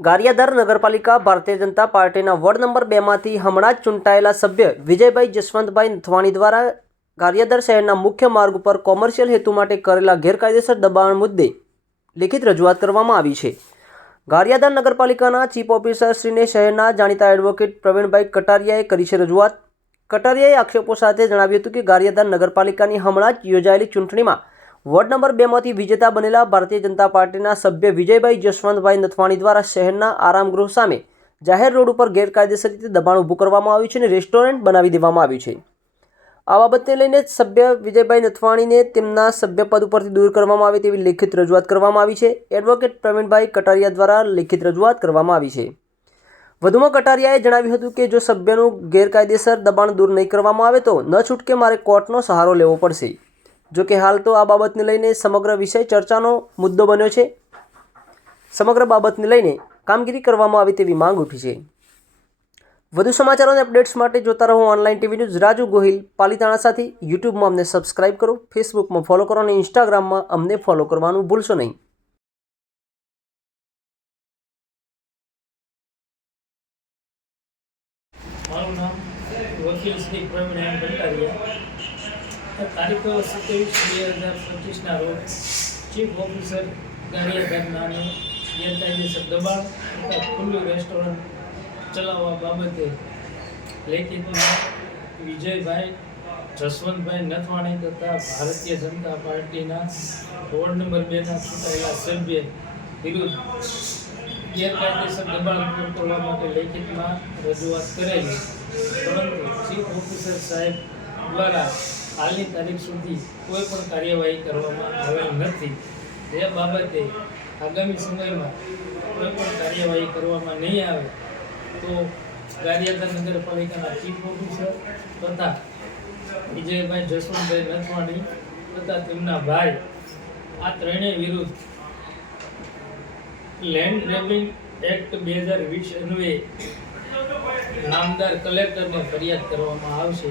ગારિયાધાર નગરપાલિકા ભારતીય જનતા પાર્ટીના ward number બેમાંથી હમણાં જ ચૂંટાયેલા સભ્ય વિજયભાઈ જસવંતભાઈ નથવાણી દ્વારા ગારિયાદર શહેરના મુખ્ય માર્ગ ઉપર કોમર્શિયલ હેતુ માટે કરેલા ગેરકાયદેસર દબાણ મુદ્દે લિખિત રજૂઆત કરવામાં આવી છે. ગારિયાદર નગરપાલિકાના ચીફ ઓફિસરશ્રીને શહેરના જાણીતા એડવોકેટ પ્રવીણભાઈ કટારિયાએ કરી છે રજૂઆત. કટારિયાએ આક્ષેપો સાથે જણાવ્યું હતું કે ગારિયાદર નગરપાલિકાની હમણાં જ યોજાયેલી ચૂંટણીમાં વોર્ડ નંબર બેમાંથી વિજેતા બનેલા ભારતીય જનતા પાર્ટીના સભ્ય વિજયભાઈ જસવંતભાઈ નથવાણી દ્વારા શહેરના આરામગૃહ સામે જાહેર રોડ ઉપર ગેરકાયદેસર રીતે દબાણ ઊભું કરવામાં આવ્યું છે અને રેસ્ટોરન્ટ બનાવી દેવામાં આવ્યું છે. આ બાબતને લઈને સભ્ય વિજયભાઈ નથવાણીને તેમના સભ્યપદ ઉપરથી દૂર કરવામાં આવે તેવી લેખિત રજૂઆત કરવામાં આવી છે. એડવોકેટ પ્રવીણભાઈ કટારિયા દ્વારા લેખિત રજૂઆત કરવામાં આવી છે. વધુમાં કટારિયાએ જણાવ્યું હતું કે જો સભ્યનું ગેરકાયદેસર દબાણ દૂર નહીં કરવામાં આવે તો ન છૂટકે મારે કોર્ટનો સહારો લેવો પડશે. જો કે હાલ તો આ બાબતને લઈને સમગ્ર વિષય ચર્ચાનો મુદ્દો બન્યો છે. સમગ્ર બાબતને લઈને કામગીરી કરવામાં આવે તેવી માંગ ઉઠી છે. વધુ સમાચારો અને અપડેટ્સ માટે જોતા રહો online TV news Raju Gohil, Palitana સાથે. યુટ્યુબમાં અમને સબસ્ક્રાઇબ કરો, ફેસબુકમાં ફોલો કરો અને ઇન્સ્ટાગ્રામમાં અમને ફોલો કરવાનું ભૂલશો નહીં. મારું નામ વકીલ શ્રી પ્રવીણ એમ ભંડારીયા તારીખ સત્યાવીસ બે હજાર પચીસના રોજ ચીફ ઓફિસર ગાડિયા ઘટનાને ગેરકાયદેસર દબાણ તથા ખુલ્લું રેસ્ટોરન્ટ ચલાવવા બાબતે લેખિતમાં વિજયભાઈ, જસવંતભાઈ નથવાણી તથા ભારતીય જનતા પાર્ટીના વોર્ડ નંબર બેના ચૂંટાયેલા સભ્ય વિરુદ્ધ ગેરકાયદેસર દબાણ દૂર કરવા માટે લેખિતમાં રજૂઆત કરેલી. પરંતુ ચીફ ઓફિસર સાહેબ દ્વારા હાલની તારીખ સુધી કોઈ પણ કાર્યવાહી કરવામાં આવેલ નથી. જે બાબતે આગામી સમયમાં કોઈ પણ કાર્યવાહી કરવામાં નહીં આવે, તો ગારિયાધાર નગરપાલિકાના ચીફ ઓફિસર તથા વિજયભાઈ જસવંતભાઈ નથવાણી તથા તેમના ભાઈ, આ ત્રણેય વિરુદ્ધ લેન્ડ ગ્રેબિંગ એક્ટ બે હજાર વીસ અન્વયે નામદાર કલેક્ટરને ફરિયાદ કરવામાં આવશે.